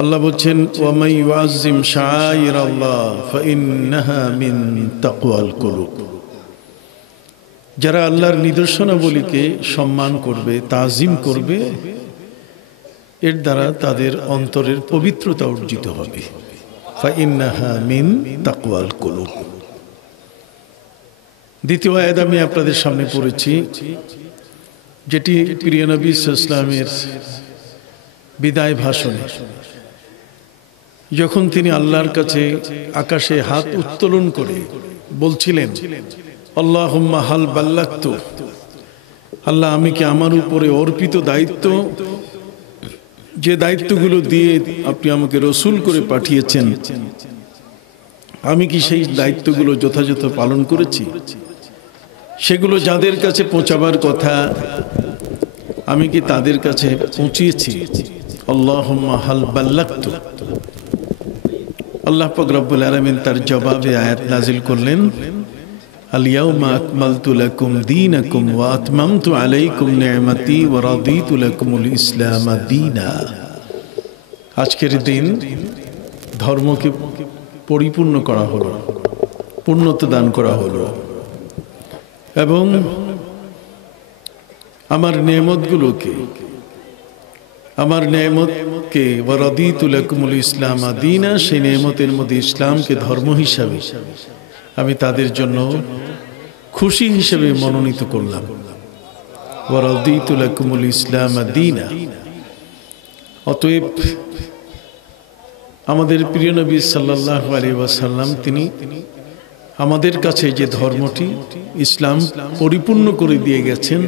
আল্লাহ বলছেন ওয়ামাই ইউআযযিম শাআইরাল্লাহ ফাইন্নাহা মিন তাকওয়াল কুলুব। যারা আল্লাহর নিদর্শনাবলীকে সম্মান করবে, তাজিম করবে, এর দ্বারা তাদের অন্তরের পবিত্রতা অর্জিত হবে। ফাইন্নাহা মিন তাকওয়াল কুলুব। দ্বিতীয় আয়াত আমি আপনাদের সামনে পড়েছি, যেটি প্রিয় নবী সাল্লাল্লাহু আলাইহি ওয়াসাল্লামের বিদায় ভাষণে যখন তিনি আল্লাহর কাছে আকাশে হাত উত্তোলন করে বলছিলেন, আল্লাহুম্মা হাল বাল্লাগতু, আল্লাহ আমি কি আমার উপরে অর্পিত দায়িত্ব, যে দায়িত্বগুলো দিয়ে আপনি আমাকে রসুল করে পাঠিয়েছেন, আমি কি সেই দায়িত্বগুলো যথাযথ পালন করেছি? সেগুলো যাদের কাছে পৌঁছাবার কথা আমি কি তাদের কাছে পৌঁছিয়েছি? আল্লাহুম্মা হাল বাল্লাগতু। আল্লাহ পাক রব্বুল আলামিন তার জবাবে আয়াত নাজিল করলেন, আল ইয়াউমা আকমালতু লাকুম দীনাকুম ওয়া আতমামতু আলাইকুম নি'মাতি ওয়া রাদিতু লাকুমুল ইসলাম দীনা। আজকের দিন ধর্মকে পরিপূর্ণ করা হলো, পূর্ণতা দান করা হলো, এবং আমার নেয়ামতগুলোকে, আমার নেয়ামতকে ওয়া রাদিতু লাকুমুল ইসলাম দীনা, সেই নেয়ামতের মধ্যে ইসলামকে ধর্ম হিসাবে আমি তাদের জন্য খুশি হিসেবে মনোনীত করলাম। ওয়া রাদিতু লাকুমুল ইসলাম দীনা। অতএব আমাদের প্রিয় নবী সাল্লাল্লাহু আলাইহি ওয়াসাল্লাম তিনি আমাদের কাছে যে ধর্মটি ইসলাম পরিপূর্ণ করে দিয়ে গেছেন,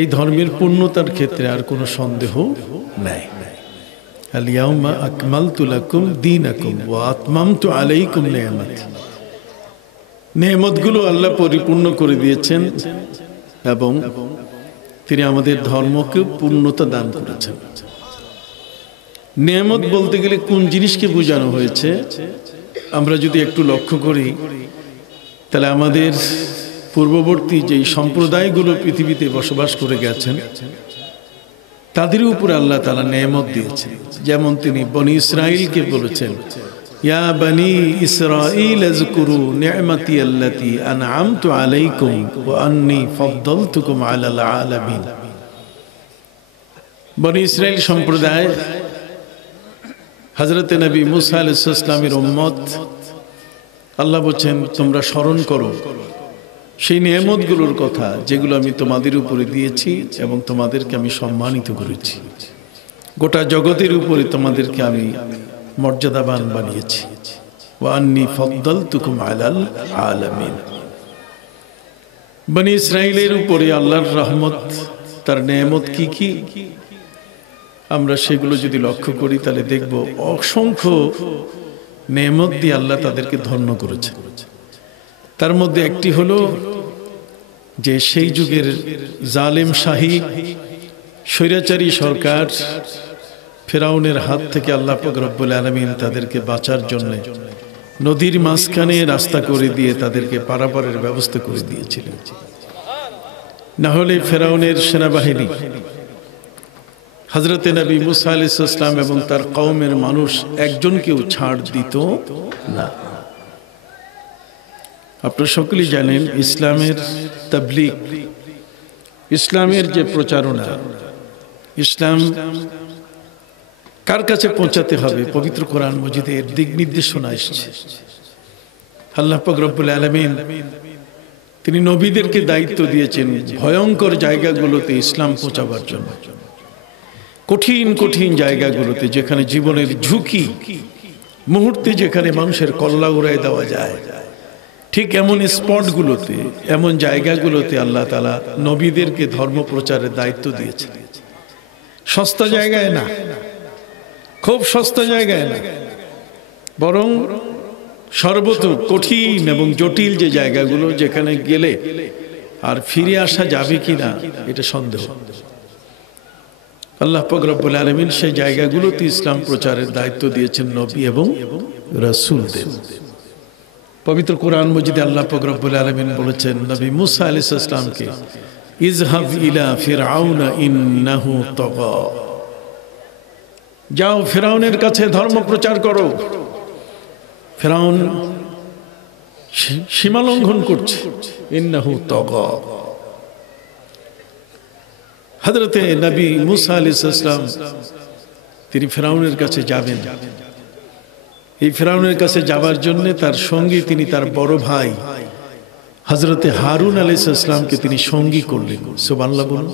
এই ধর্মের পূর্ণতার ক্ষেত্রে আর কোনো সন্দেহ নাই। আল ইয়াউমা আকমালতু লাকুম দীনাকুম ওয়া আতমামতু আলাইকুম নি'মাতি। নেয়ামতগুলো আল্লাহ পরিপূর্ণ করে দিয়েছেন এবং তিনি আমাদের ধর্মকে পূর্ণতা দান করেছেন। নেয়ামত বলতে গেলে কোন জিনিসকে বোঝানো হয়েছে আমরা যদি একটু লক্ষ্য করি, তাহলে আমাদের পূর্ববর্তী যেই সম্প্রদায়গুলো পৃথিবীতে বসবাস করে গেছেন তাদের উপরে আল্লাহ তাআলা নেয়ামত দিয়েছেন। যেমন তিনি বনি ইসরাঈলকে বলেছেন, ইয়া বনি ইসরাঈল আযকুরু নি'মাতি আল্লাতী আন'আমতু আলাইকুম ওয়া আন্নী ফাদ্দালতুকুম আলাল আলামিন। বনি ইসরাঈল সম্প্রদায় হযরত নবী মুসা আলাইহিস সালামের উম্মত, আল্লাহ বলেন তোমরা স্মরণ করো সেই নেয়ামতগুলোর কথা যেগুলো আমি তোমাদের উপরে দিয়েছি এবং তোমাদেরকে আমি সম্মানিত করেছি, গোটা জগতের উপরে তোমাদেরকে আমি মর্যাদাবান বানিয়েছি। ওয়া আন্নী ফাদ্দালতুকুম আলাল আলামিন। বনি ইসরাঈলের উপরে আল্লাহর রহমত, তার নেয়ামত কি কি আমরা সেগুলো যদি লক্ষ্য করি তাহলে দেখব অসংখ্য নেয়ামত দিয়ে আল্লাহ তাদেরকে ধন্য করেছে। তার মধ্যে একটি হলো যে সেই যুগের জালেম শাহী স্বৈরাচারী সরকার ফেরাউনের হাত থেকে আল্লাহ পাক রব্বুল আলামিন তাদেরকে বাঁচার জন্য নদীর মাঝখানে রাস্তা করে দিয়ে তাদেরকে পারাপারের ব্যবস্থা করে দিয়েছিলেন। না হলে ফেরাউনের সেনাবাহিনী হযরত নবী মুসা আলাইহিস সালাম এবং তার কওমের মানুষ একজনকেও ছাড় দিত না। আপনারা সকলেই জানেন ইসলামের তাবলীগ, ইসলামের যে প্রচারণা, ইসলাম কার কাছে পৌঁছাতে হবে, পবিত্র কোরআন মজিদের দিক নির্দেশনা এসেছে। আল্লাহ পাক রব্বুল আলামিন তিনি নবীদেরকে দায়িত্ব দিয়েছেন ভয়ঙ্কর জায়গাগুলোতে ইসলাম পৌঁছাবার জন্য, কঠিন কঠিন জায়গাগুলোতে যেখানে জীবনের ঝুঁকি, মুহূর্তে যেখানে মানুষের কল্লা উড়ায় দেওয়া যায়, ঠিক এমন স্পটগুলোতে, এমন জায়গাগুলোতে আল্লাহ তাআলা নবীদেরকে ধর্ম প্রচারের দায়িত্ব দিয়েছেন। সস্তা জায়গায় না, খুব সস্তা জায়গায় না, বরং সর্বত কঠিন এবং জটিল যে জায়গাগুলো, যেখানে গেলে আর ফিরে আসা যাবে কিনা এটা সন্দেহ। আল্লাহ পাক রব্বুল আলামিন সেই জায়গাগুলোতে ইসলাম প্রচারের দায়িত্ব দিয়েছেন নবী এবং রাসূলদের। পবিত্র কোরআন মজিদে আল্লাহ পাক রব্বুল আলামিন বলেছেন নবী মুসা আলাইহিস সালামকে, ইযহাব ইলা ফিরআউনা ইন্নাহু তাগা। যাও ফেরাউনের কাছে ধর্ম প্রচার করো। ফেরাউন সীমা লঙ্ঘন করছে। ইন্নাহু তাগা। হযরতে নবী মুসা আলাইহিস সালাম তিনি ফেরাউনের কাছে যাবেন। এই ফেরাউনের কাছে যাবার জন্য তার সঙ্গী তিনি তার বড় ভাই হযরতে হারুন আলাইহিস সালামকে তিনি সঙ্গী করলেন। সুবহানাল্লাহ বলুন।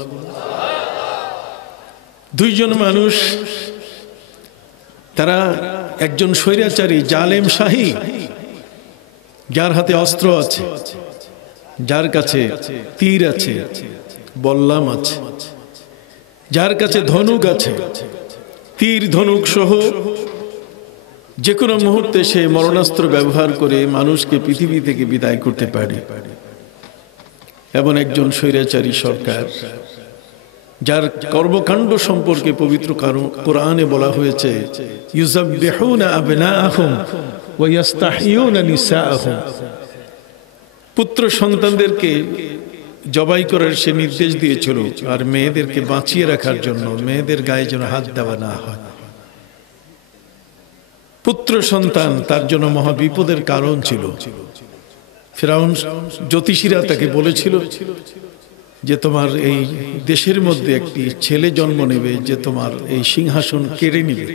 দুইজন মানুষ, তারা একজন স্বৈরাচারী জালেম শাহী, যার হাতে অস্ত্র আছে, যার কাছে তীর আছে, বল্লাম আছে, যার কাছে ধনুক আছে, তীর ধনুক সহ যে কোনো মুহূর্তে সে মরণাস্ত্র ব্যবহার করে মানুষকে পৃথিবী থেকে বিদায় করতে পারে। এবং একজন স্বৈরাচারী সরকার, যার কর্মকাণ্ড সম্পর্কে পবিত্র কোরআনে বলা হয়েছে ইউযাব্বিহুনা আবনাআহুম ওয়া ইস্তাহইয়ুনা নিসাআহুম, পুত্র সন্তানদেরকে জবাই করার সে নির্দেশ দিয়েছিল, আর মেয়েদেরকে বাঁচিয়ে রাখার জন্য মেয়েদের গায়ে যেন হাত দেওয়া না হয়। পুত্র সন্তান তার জন্য মহা বিপদের কারণ ছিল। ফিরআউন জ্যোতিষীরা তাকে বলেছিল যে তোমার এই দেশের মধ্যে একটি ছেলে জন্ম নেবে যে তোমার এই সিংহাসন কেড়ে নেবে,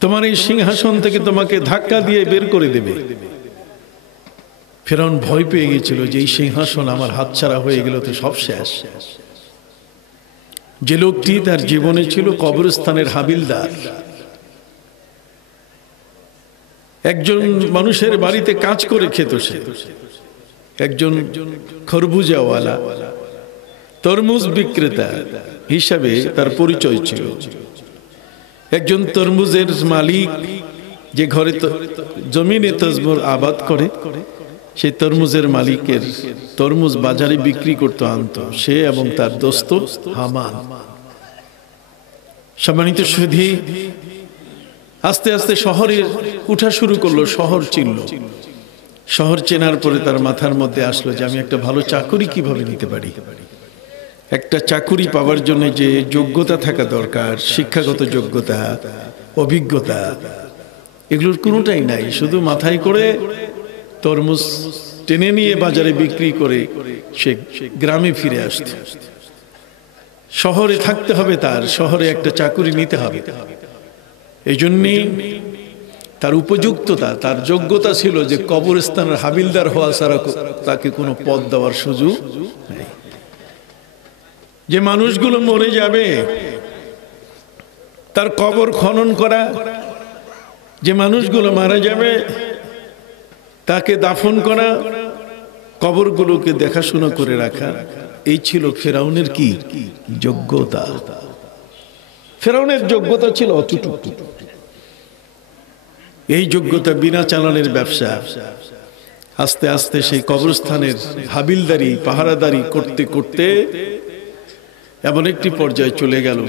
তোমার এই সিংহাসন থেকে তোমাকে ধাক্কা দিয়ে বের করে দেবে। ফিরআউন ভয় পেয়ে গিয়েছিল যে এই সিংহাসন আমার হাতছাড়া হয়ে গেল তো সব শেষ। যে লোকটি তার জীবনে ছিল কবরস্থানের হাবিলদার, একজন মানুষের বাড়িতে কাজ করে খেত, সে একজন খরবুজাওয়ালা, তরমুজ বিক্রেতা হিসাবে তার পরিচয় ছিল। একজন তরমুজের মালিক, যে ঘরে জমিনে তরমুজ আবাদ করে, সেই তরমুজের মালিকের তরমুজ বাজারে বিক্রি করতে আনতো সে এবং তার দোস্ত হামান। সম্মানিত সুধী, আস্তে আস্তে শহরে উঠা শুরু করলো, শহর চিনল। শহর চেনার পরে তার মাথার মধ্যে আসলো যে আমি একটা ভালো চাকুরি কিভাবে নিতে পারি। একটা চাকুরি পাওয়ার জন্য যে যোগ্যতা থাকা দরকার, শিক্ষাগত যোগ্যতা, অভিজ্ঞতা, এগুলোর কোনোটাই নাই। শুধু মাথায় করে তরমুজ টেনে নিয়ে বাজারে বিক্রি করে সে গ্রামে ফিরে আসত। শহরে থাকতে হবে, তার শহরে একটা চাকুরি নিতে হবে। এই জন্যই তার উপযুক্ততা, তার যোগ্যতা ছিল যে কবরস্থানের হাবিলদার হওয়া ছাড়া তাকে কোনো পদ দেওয়ার সুযোগ নেই। যে মানুষগুলো মরে যাবে তার কবর খনন করা, যে মানুষগুলো মারা যাবে তাকে দাফন করা, কবরগুলোকে দেখাশোনা করে রাখা, এই ছিল ফেরাউনের কি যোগ্যতা। ফেরাউনের যোগ্যতা ছিল অতটুকু। এই যোগ্যতা বিনা চালানের ব্যবসা। আস্তে আস্তে সেই কবরস্থানের হাবিলদারি, পাহারাদারি করতে করতে এমন একটি পর্যায়ে চলে গেল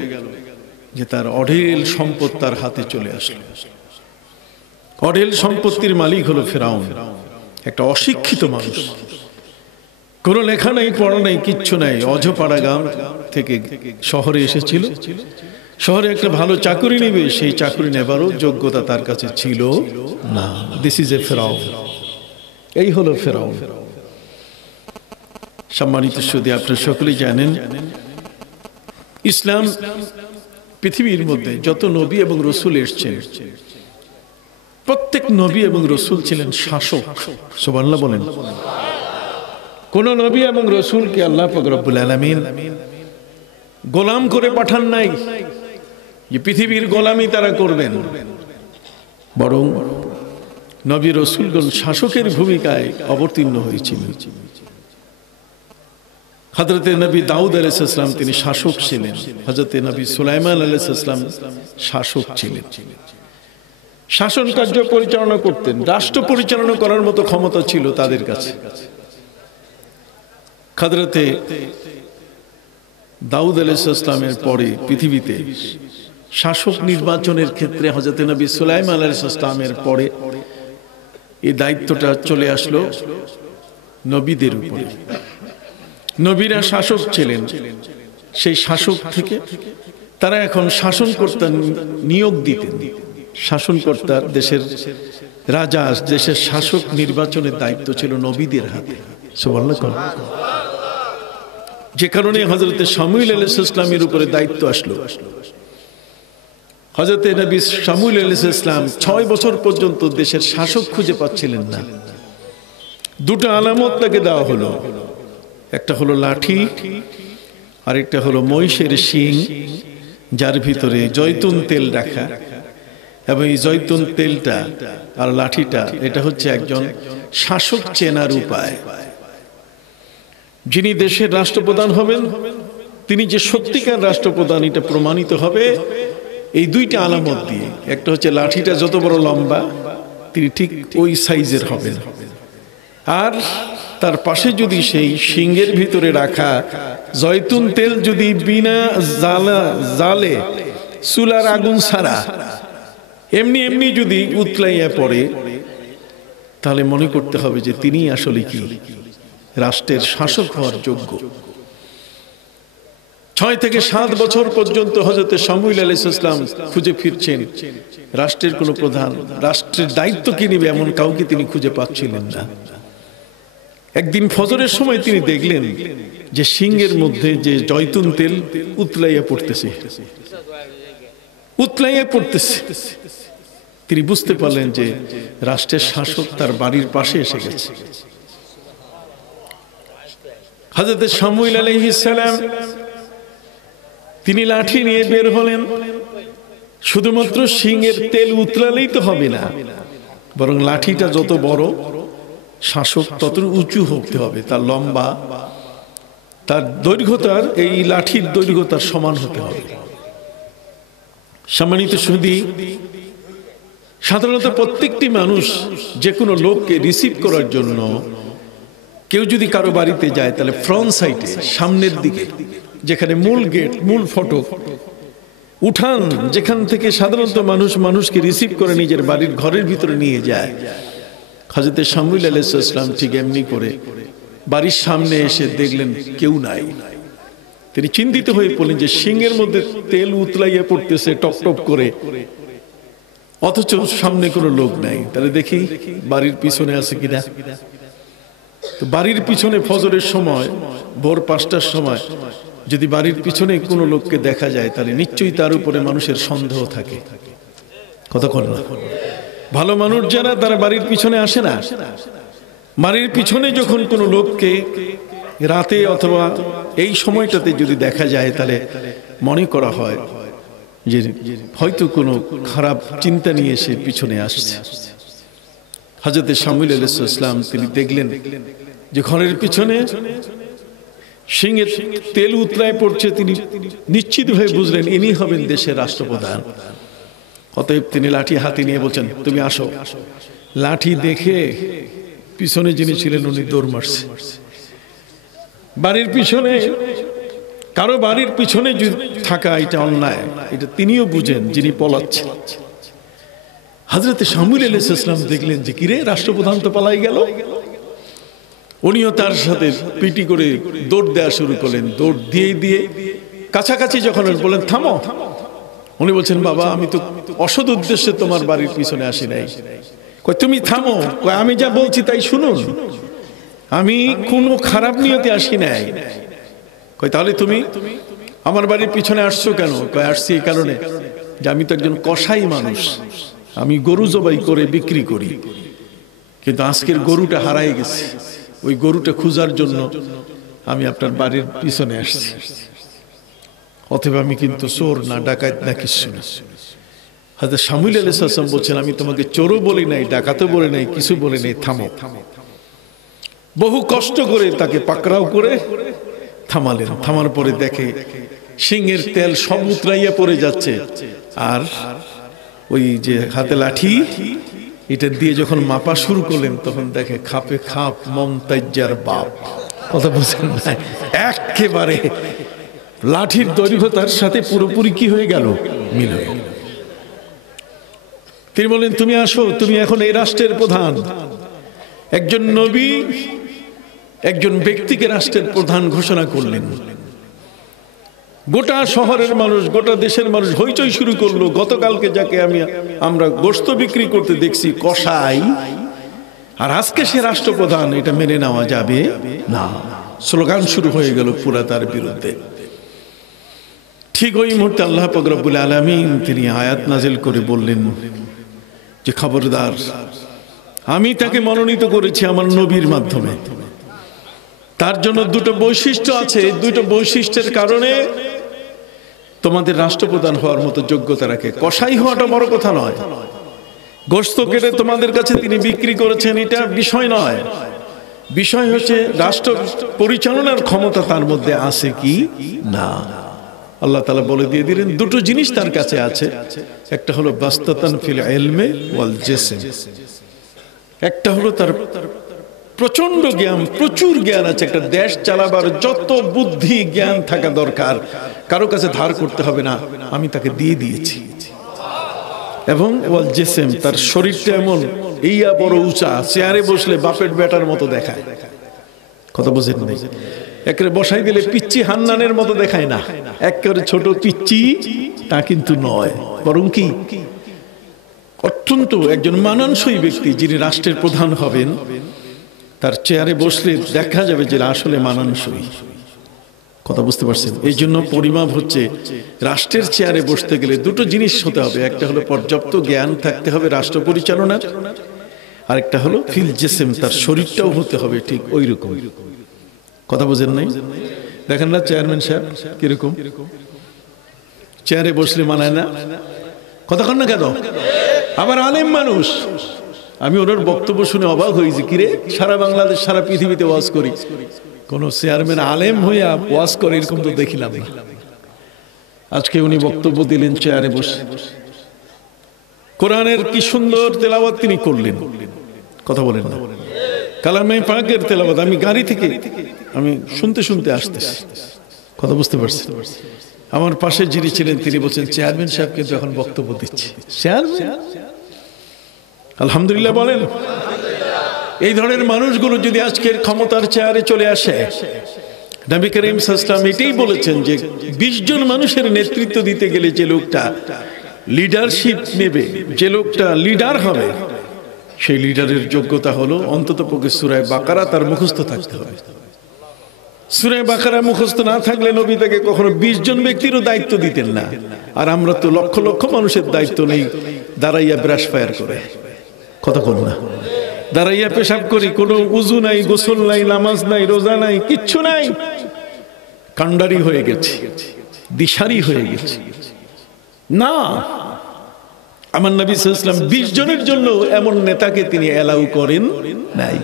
যে তার অঢেল সম্পদ তার হাতে চলে আসলো। অঢেল সম্পত্তির মালিক হলো ফেরাউন, একটা অশিক্ষিত মানুষ, কোনো লেখা নাই, পড়া নাই, কিচ্ছু নাই। অজপাড়া গ্রাম থেকে শহরে এসেছিল। শহরে একটা ভালো চাকরি নেবে, সেই চাকরি নেবারও যোগ্যতা তার কাছে ছিল না। দিস ইজ এ ফেরাউন। এই হলো ফেরাউন। সম্মানিত সুধী, আপনারা সকলেই জানেন ইসলাম পৃথিবীর মধ্যে যত নবী এবং রসুল এসেছেন, প্রত্যেক নবী এবং রসুল ছিলেন শাসক। সুবহানাল্লাহ বলেন। কোন নবী এবং রসুলকে আল্লাহ পাক রব্বুল আলামিন গোলাম করে পাঠান নাই যে পৃথিবীর গোলামি তারা করবেন, বরং নবী রসুলগণ শাসকের ভূমিকায় অবতীর্ণ হয়েছিল। হযরতে নবী দাউদ আলাইহিস সালাম তিনি শাসক ছিলেন, হযরতে নবী সুলাইমান আলাইহিস সালাম শাসক ছিলেন। শাসন কার্য পরিচালনা করতেন, রাষ্ট্র পরিচালনা করার মতো ক্ষমতা ছিল তাদের কাছে। হযরতে দাউদ আলাইহিস সালামের পরে পৃথিবীতে শাসক নির্বাচনের ক্ষেত্রে হযরতে নবী সুলাইমান আলাইহিস সালামের পরে এই দায়িত্বটা চলে আসলো নবীদের উপরে। নবীরা শাসক ছিলেন, সেই শাসক থেকে তারা এখন শাসনকর্তা নিয়োগ দিতেন। শাসনকর্তার, দেশের রাজা, দেশের শাসক নির্বাচনের দায়িত্ব ছিল নবীদের হাতে। সুবহানাল্লাহ। যে কারণে হযরত শামুয়েল আলাইহিস সালামের উপরে দায়িত্ব আসলো। হযরত নবী শামুয়েল আলাইহিস সালাম 6 বছর পর্যন্ত দেশের শাসক খুঁজে পাচ্ছিলেন না। দুটো আলামত তাকে দেওয়া হলো, একটা হলো লাঠি, আরেকটা হলো মহিষের শিং, যার ভিতরে জয়তুন তেল রাখা। এবং এই জয়তুন তেলটা আর লাঠিটা, এটা হচ্ছে একজন শাসক চেনার উপায়। যিনি দেশের রাষ্ট্রপ্রধান হবেন, তিনি যে সত্যিকার রাষ্ট্রপ্রধান এটা প্রমাণিত হবে এই দুইটা আলামত দিয়ে। একটা হচ্ছে লাঠিটা যত বড় লম্বা, তিনি ঠিক ওই সাইজের হবেন। আর তার পাশে যদি সেই শিংয়ের ভিতরে রাখা জয়তুন তেল যদি বিনা জালে, চুলার আগুন ছাড়া এমনি এমনি যদি উতলাইয়া পড়ে, তাহলে মনে করতে হবে যে তিনি আসলে কি রাষ্ট্রের শাসক হওয়ার যোগ্য। 6 থেকে 7 বছর পর্যন্ত হযরত শামুয়েল আলাইহিস সালাম খুঁজে ফিরছেন রাষ্ট্রের কোন প্রধান, রাষ্ট্রের দায়িত্ব কি নেবে এমন কাউকে তিনি খুঁজে পাচ্ছিলেন না। একদিন ফজরের সময় তিনি দেখলেন যে শিংয়ের মধ্যে যে জয়তুন তেল উতলাইয়া পড়তেছে। তিনি বুঝতে পারলেন যে রাষ্ট্রের শাসক তার বাড়ির পাশে এসে গেছে। হযরত শামুয়েল আলাইহিস সালাম তিনি লাঠি নিয়ে বের হলেন। শুধুমাত্র শিংয়ের তেল উতলালেই তো হবে না, বরং লাঠিটা যত বড়, শাসক তত উঁচু হতে হবে। তার লম্বা, তার দৈর্ঘ্যতার, এই লাঠির দৈর্ঘ্যতার সমান হতে হবে। সম্মানিত সুধী, সাধারণত প্রত্যেকটি মানুষ যে কোনো লোককে রিসিভ করার জন্য কেউ যদি কারো বাড়িতে যায়, তাহলে ফ্রন্ট সাইডে, সামনের দিকে, যেখানে মূল গেট, মূল ফটক, উঠান, যেখান থেকে সাধারণত মানুষকে রিসিভ করে নিজের বাড়ির ঘরের ভিতরে নিয়ে যায়, হযরত শামুয়েল আলাইহিস সালাম ঠিক এমনি করে বাড়ির সামনে এসে দেখলেন কেউ নাই। তিনি চিন্তিত হয়ে পড়লেন যে শিংয়ের মধ্যে তেল উতলাইয়া পড়তেছে টপ টপ করে, অথচ সামনে কোনো লোক নাই। তাহলে দেখি বাড়ির পিছনে আছে কিনা। তো বাড়ির পিছনে ফজরের সময়, ভোর 5টার সময় যদি বাড়ির পিছনে কোনো লোককে দেখা যায়, তাহলে নিশ্চয়ই তার উপরে মানুষের সন্দেহ থাকে। কতক্ষণ না ভালো মানুষ যারা, তারা বাড়ির পিছনে আসে না। বাড়ির পিছনে যখন কোনো লোককে রাতে অথবা এই সময়টাতে যদি দেখা যায়, তাহলে মনে করা হয় যে হয়তো কোনো খারাপ চিন্তা নিয়ে এসে পিছনে আসছে। হযরত শামুয়েল আলাইহিস সালাম তিনি দেখলেন যে ঘরের পিছনে শিংয়ের তেল উতলায় পড়ছে। তিনি নিশ্চিত হয়ে বুঝলেন ইনি হবেন দেশের রাষ্ট্রপ্রধান। অতএব তিনি লাঠি হাতে নিয়ে বলছেন, তুমি আসো। লাঠি দেখে পিছনে যিনি ছিলেন উনি দৌড় মারছে। বাড়ির পিছনে, কারো বাড়ির পিছনে থাকা এটা অন্যায়, এটা তিনিও বুঝেন যিনি পলাচ্ছেন। হযরত শামুয়েল আলাইহিস সালাম দেখলেন যে কিরে, রাষ্ট্রপ্রধান তো পালাই গেল। উনিও তার সাথে পিটি করে দৌড় দেওয়া শুরু করলেন। দৌড় দিয়ে দিয়ে কাছাকাছি যখন বললেন থামো, উনি বলছেন, বাবা আমি তো অসৎ উদ্দেশ্যে তোমার বাড়ির পিছনে আসি নাই। কই তুমি থামো, কই আমি যা বলছি তাই শুনুন, আমি কোনো খারাপ নিয়তে আসি নাই। কই তাহলে তুমি আমার বাড়ির পিছনে আসছো কেন? কই আসছি এই কারণে যে আমি তো একজন কসাই মানুষ, আমি গরু জবাই করে বিক্রি করি, কিন্তু আজকের গরুটা হারাই গেছে। ওই গরুটা খোঁজার জন্য আমি আপনার বাড়ির পিছনে আসছি। অথবা আমি কিন্তু চোর না, ডাকাত না, কিছু না। হযরত শামুয়েল আলাইহিস সালাম বলছেন, আমি তোমাকে চোরও বলি নাই, ডাকাতও বলি নাই, কিছু বলি নাই, থামো। বহু কষ্ট করে তাকে পাকড়াও করে থামালেন। থামার পরে দেখে শিংয়ের তেল সব উতরাইয়া পড়ে যাচ্ছে। আর ওই যে হাতে লাঠি, এটা দিয়ে যখন মাপা শুরু করলেন, তখন দেখে খাপে খাপ মমতাজ্জার বাপ। কথা বুঝেন না? একেবারে লাঠির দৈর্ঘ্য তার সাথে পুরোপুরি কি হয়ে গেল, মিল হয়ে গেল। তিনি বলেন, তুমি আসো, তুমি এখন এই রাষ্ট্রের প্রধান। একজন নবী একজন ব্যক্তিকে রাষ্ট্রের প্রধান ঘোষণা করলেন। গোটা শহরের মানুষ, গোটা দেশের মানুষ হইচই শুরু করলো। গতকালকে যাকে আমরা গোশত বিক্রি করতে দেখছি কসাই, আর আজকে সে রাষ্ট্রপ্রধান, এটা মেনে নেওয়া যাবে না। স্লোগান শুরু হয়ে গেল পুরা তার বিরুদ্ধে। ঠিক ওই মুহূর্তে আল্লাহ পাক রব্বুল আলামিন তিনি আয়াত নাজিল করে বললেন যে খবরদার, আমি তাকে মনোনীত করেছি আমার নবীর মাধ্যমে। তার জন্য দুটো বৈশিষ্ট্য আছে, দুটো বৈশিষ্ট্যের কারণে তোমাদের রাষ্ট্রপ্রধান হওয়ার মতো যোগ্যতা রাখে। কসাই হওয়াটা বড় কথা নয়, গোশত কেটে তোমাদের কাছে তিনি বিক্রি করেছেন এটা বিষয় নয়। বিষয় হচ্ছে রাষ্ট্র পরিচালনার ক্ষমতা তার মধ্যে আছে কি না। আল্লাহ তাআলা বলে দিয়ে দিলেন দুটো জিনিস তার কাছে আছে, একটা হলো বাস্তাতান ফিল ইলমে ওয়াল জিসম, একটা হলো তার প্রচন্ড জ্ঞান, প্রচুর জ্ঞান আছে। একটা দেশ চালাবার যত বুদ্ধি জ্ঞান থাকা দরকার কারো কাছে ধার করতে হবে না, আমি তাকে দিয়ে দিয়েছি। এবং ওয়াল জিসম, তার শরীরটা এমন এইয়া বড় উঁচা, চেয়ারে বসলে বাপের বেটার মতো দেখায়। কথা বোঝেন নাই? একেবারে বসাই দিলে পিচ্চি হান্নানের মতো দেখায় না, একেবারে ছোট পিচ্চি তা কিন্তু নয়, বরং কি অত্যন্ত একজন মানানসই ব্যক্তি যিনি রাষ্ট্রের প্রধান হবেন, তার চেয়ারে বসলে দেখা যাবে যে আসলে মানানসই। কথা বুঝতে পারছেন? এই জন্য পরিমাপ হচ্ছে রাষ্ট্রের চেয়ারে বসতে গেলে দুটো জিনিস হতে হবে, একটা হলো পর্যাপ্ত জ্ঞান থাকতে হবে রাষ্ট্র পরিচালনার, আরেকটা হলো ফিল জিসম, তার শরীরটাও হতে হবে ঠিক ওই রকম। কথা বোঝেন নাই? দেখেন না চেয়ারম্যান সাহেব কিরকম চেয়ারে বসলে মানায় না, কথা কন না কেন? আবার আলেম মানুষ, আমি ওনার বক্তব্য শুনে অবাক হয়েছি, কিরে সারা বাংলাদেশ সারা পৃথিবীতে ওয়াজ করি, কোন চেয়ারম্যান আলেম হইয়া ওয়াজ করে এরকম তো দেখিলাম। আজকে উনি বক্তব্য দিলেন চেয়ারে বসে, কোরআনের কি সুন্দর তেলাওয়াত তিনি করলেন। কথা বলেন না? কালামে পাকের তেলাওয়াত আমি গাড়ি থেকে আমি শুনতে শুনতে আসতেছি। কথা বুঝতে পারছি? আমার পাশে যিনি ছিলেন তিনি বলছেন চেয়ারম্যান সাহেব কিন্তু এখন বক্তব্য দিচ্ছে। চেয়ারম্যান, আলহামদুলিল্লাহ বলেন। এই ধরনের মানুষগুলো যদি আজকের ক্ষমতার চেয়ারে চলে আসে, নবী করিম সাল্লাল্লাহু আলাইহি ওয়াসাল্লাম এটাই বলেছেন যে 20 জন মানুষের নেতৃত্ব দিতে গেলে যে লোকটা লিডারশিপ নেবে, যে লোকটা লিডার হবে, সেই লিডারের যোগ্যতা হলো অন্ততপক্ষে সূরা বাকারা তার মুখস্থ থাকতে হবে। সূরা বাকারা মুখস্থ না থাকলে নবী তাকে কখনো 20 জন ব্যক্তিরও দায়িত্ব দিতেন না। আর আমরা তো লক্ষ লক্ষ মানুষের দায়িত্ব নেই, দাঁড়াইয়া ব্রাশ ফায়ার করে। কথা বল না? দাঁড়াইয়া পেশাব করি, কোনো উজু নাই, গোসল নাই, নামাজ নাই, রোজা নাই, কিচ্ছু নাই, কান্ডারি হয়ে গেছে, দিশারি হয়ে গেছে। না, আমার নবী সাল্লাল্লাহু আলাইহি ওয়াসাল্লাম 20 জনের জন্য এমন নেতাকে তিনি এলাউ করেন নাই।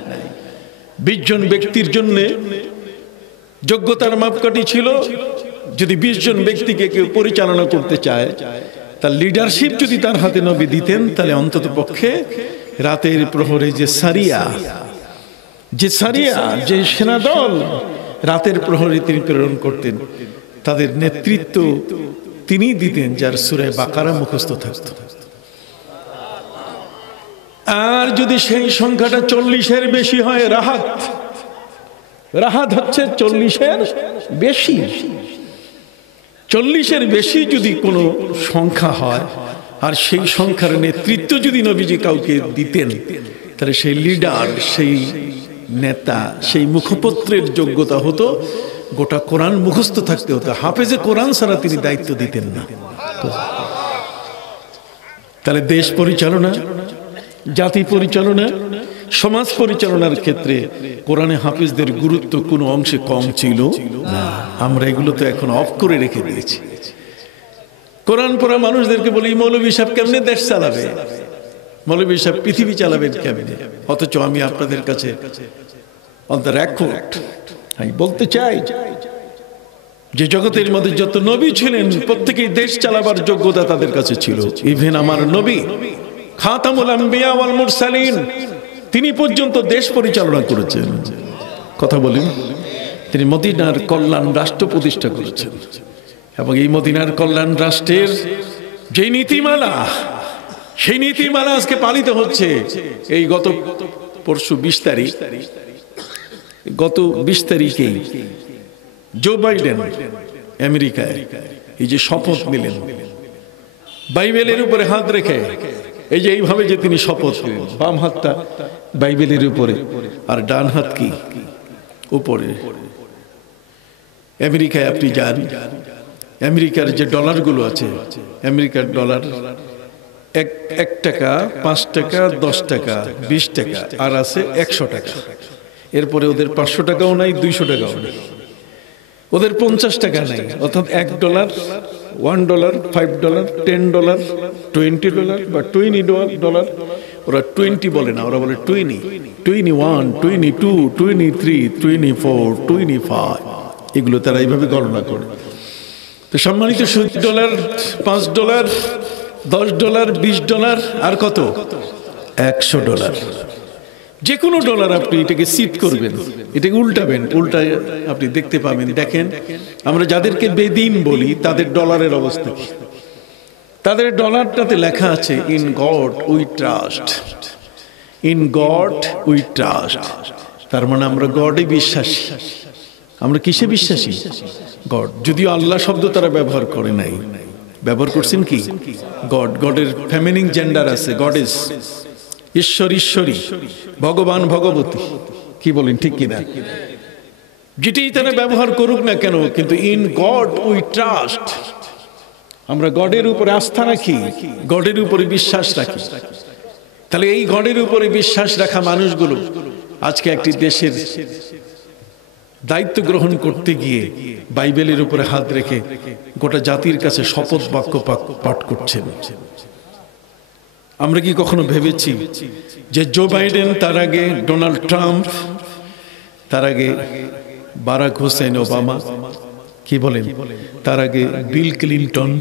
20 জন ব্যক্তির জন্য যোগ্যতার মাপকাঠি ছিল, যদি 20 জন ব্যক্তিকে কেউ পরিচালনা করতে চায়, তার লিডারশিপ যদি তার হাতে নবী দিতেন, তাহলে অন্তত পক্ষে রাতের প্রহরে যে সারিয়া, যে সেনাদল রাতের প্রহরে তিনি প্রেরণ করতেন, তাদের নেতৃত্ব তিনি দিতেন যার সূরা বাকারা মুখস্থ থাকত। আর যদি সেই সংখ্যাটা 40-এর বেশি হয়, রাহাত হচ্ছে 40-এর বেশি। 40-এর বেশি যদি কোনো সংখ্যা হয়, আর সেই সংখ্যার নেতৃত্ব যদি নবীজি কাউকে দিতেন, তাহলে সেই লিডার, সেই নেতা, সেই মুখপত্রের যোগ্যতা হতো গোটা কোরআন মুখস্থ থাকতে হতো। হাফেজে কোরআন ছাড়া তিনি দায়িত্ব দিতেন না। তাহলে দেশ পরিচালনা, জাতি পরিচালনা, সমাজ পরিচালনার ক্ষেত্রে কোরআনে হাফেজদের গুরুত্ব কোনো অংশে কম ছিল না। আমরা এগুলো তো এখন অফ করে রেখে দিয়েছি। কোরআন পড়া মানুষদেরকে বলি মৌলভী সাহেব কেমনে দেশ চালাবে, মৌলভী সাহেব পৃথিবী চালাবেন কেমনে। অথচ আমি আপনাদের কাছে অন দ্য রেকর্ড আমি বলতে চাই যে জগতের মধ্যে যত নবী ছিলেন প্রত্যেকেই দেশ চালাবার যোগ্যতা তাদের কাছে ছিল। ইভেন আমার নবী খাতামুল আম্বিয়া ওয়াল মুরসালিন, তিনি পর্যন্ত দেশ পরিচালনা করেছেন। কথা বলি, তিনি মদিনার কল্যাণ রাষ্ট্র প্রতিষ্ঠা করেছেন, এবং এই মদিনার কল্যাণ রাষ্ট্রের যে নীতিমালা, সেই নীতিমালা আজকে পালিত হচ্ছে। এই গত 20 তারিখেই জো বাইডেন আমেরিকায় এই যে শপথ নিলেন বাইবেলের উপরে হাত রেখে, এই যে এইভাবে যে তিনি শপথ নিলেন, বাম হাতটা বাইবেলের উপরে আর ডান হাত কি উপরে। আমেরিকায় আপনি যান, আমেরিকার যে ডলারগুলো আছে, আমেরিকার ডলার 1 টাকা, 5 টাকা, 10 টাকা, 20 টাকা, আর আছে 100 টাকা। এরপরে ওদের 500 টাকাও নাই, 200 টাকাও নেই, ওদের 50 টাকা নাই। অর্থাৎ $1, $1, $5, $10, $20 বা $20, ওরা 20 বলে না, ওরা বলে 20, 21, 22, 23, 24, 25, এগুলো তারা এইভাবে গণনা করে। তো সম্মানিত $10, $5, $10, $20 আর কত, $100। যে কোনো ডলার আপনি এটাকে সিট করবেন, এটাকে উল্টাবেন, উল্টায় আপনি দেখতে পাবেন। দেখেন আমরা যাদেরকে বেদিন বলি তাদের ডলারের অবস্থা কি? তাদের ডলারটাতে লেখা আছে in god we trust, in god we trust. তার মানে আমরা গডে বিশ্বাসী। আমরা কিসে বিশ্বাসী? গড। যদিও আল্লাহ শব্দ তারা ব্যবহার করে নাই, ব্যবহার করছেন কি গড। গডের ফেমিনিন জেন্ডার আছে, গডেস, ঈশ্বর ঈশ্বরী, ভগবান ভগবতী, কি বলেন ঠিক কিনা? যেটাই তারা ব্যবহার করুক না কেন, কিন্তু ইন গড উই ট্রাস্ট, আমরা গডের উপরে আস্থা রাখি, গডের উপরে বিশ্বাস রাখি। তাহলে এই গডের উপরে বিশ্বাস রাখা মানুষগুলো আজকে একটি দেশের দায়িত্ব গ্রহণ করতে গিয়ে বাইবেলের উপরে হাত রেখে গোটা জাতির কাছে শপথ বাক্য পাঠ করছেন। আমরা কি কখনো ভেবেছি যে জো বাইডেন, তার আগে ডোনাল্ড ট্রাম্প, তার আগে বারাক হোসেন ওবামা, কি বলেন, তার আগে বিল ক্লিন্টন,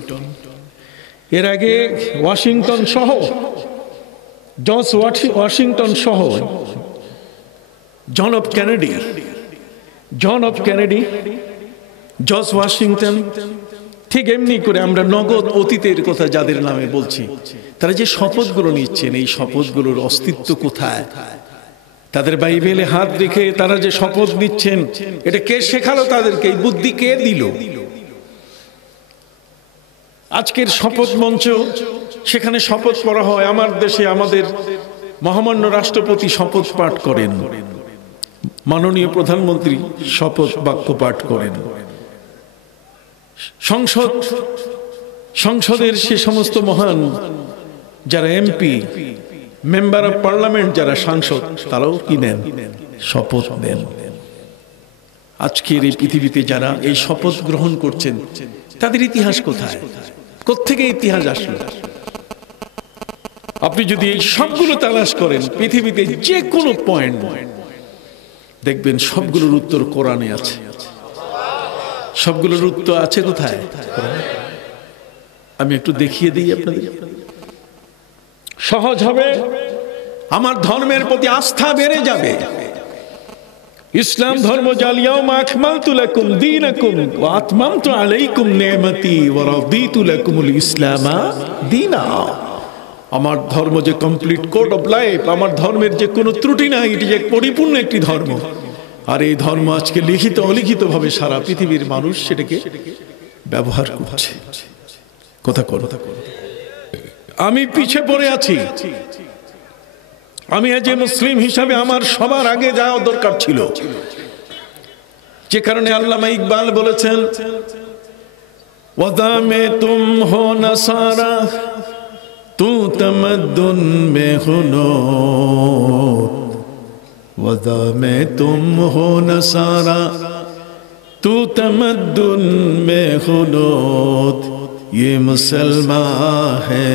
এর আগে ওয়াশিংটন সহ, জর্জ ওয়াশিংটন সহ, জন অফ কেনেডি, জর্জ ওয়াশিংটন, ঠিক এমনি করে আমরা নগদ অতীতের কথা যাদের নামে বলছি, তারা যে শপথগুলো নিচ্ছেন, এই শপথগুলোর অস্তিত্ব কোথায়? তাদের বাইবেলে হাত রেখে তারা যে শপথ নিচ্ছেন, এটা কে শেখালো তাদেরকে? এই বুদ্ধি কে দিল? আজকের শপথ মঞ্চ, সেখানে শপথ পড়া হয়। আমার দেশে আমাদের মহামান্য রাষ্ট্রপতি শপথ পাঠ করেন, মাননীয় প্রধানমন্ত্রী শপথ বাক্য পাঠ করেন, সংসদের সে সমস্ত মহান যারা এমপি, মেম্বার অফ পার্লামেন্ট, যারা সাংসদ, তারাও কি নেন? শপথ নেন। আজকের এই পৃথিবীতে যারা এই শপথ গ্রহণ করছেন, তাদের ইতিহাস কোথায়? কোত্থেকে ইতিহাস আসলো? আপনি যদি এই সবগুলো তালাশ করেন, পৃথিবীতে যে কোনো পয়েন্ট দেখবেন সবগুলোর উত্তর কোরআনে আছে। সবগুলোর উত্তর আছে কোথায়? আমি একটু দেখিয়ে দিই আপনাদের, সহজ হবে, আমার ধর্মের প্রতি আস্থা বেড়ে যাবে। ইসলাম ধর্ম জালিয়াউমা আকমালতু লাকুম দীনাকুম ওয়া আতমামতু আলাইকুম নি'মাতি ওয়া রাদিতু লাকুমুল ইসলামা দীনা। আমার ধর্ম যে কমপ্লিট কোড অফ লাইফ, আমার ধর্মের যে কোনো ত্রুটি নাই, এটি যে পরিপূর্ণ একটি ধর্ম। আর এই ধর্ম আজকে লিখিত অলিখিত ভাবে সারা পৃথিবীর মানুষ সেটাকে ব্যবহার করছে। কথা কথা আমি পিছে পড়ে আছি। আমি যে মুসলিম হিসাবে আমার সবার আগে যাওয়া দরকার ছিল, যে কারণে আল্লামা ইকবাল বলেছেন, ওয়াদা মে তুম হো নাসারা তু তামাদ্দুন মে হুনো, वदा में तुम हो नसारा तू तमद्दुन में खुनूत, ये मुसलमान है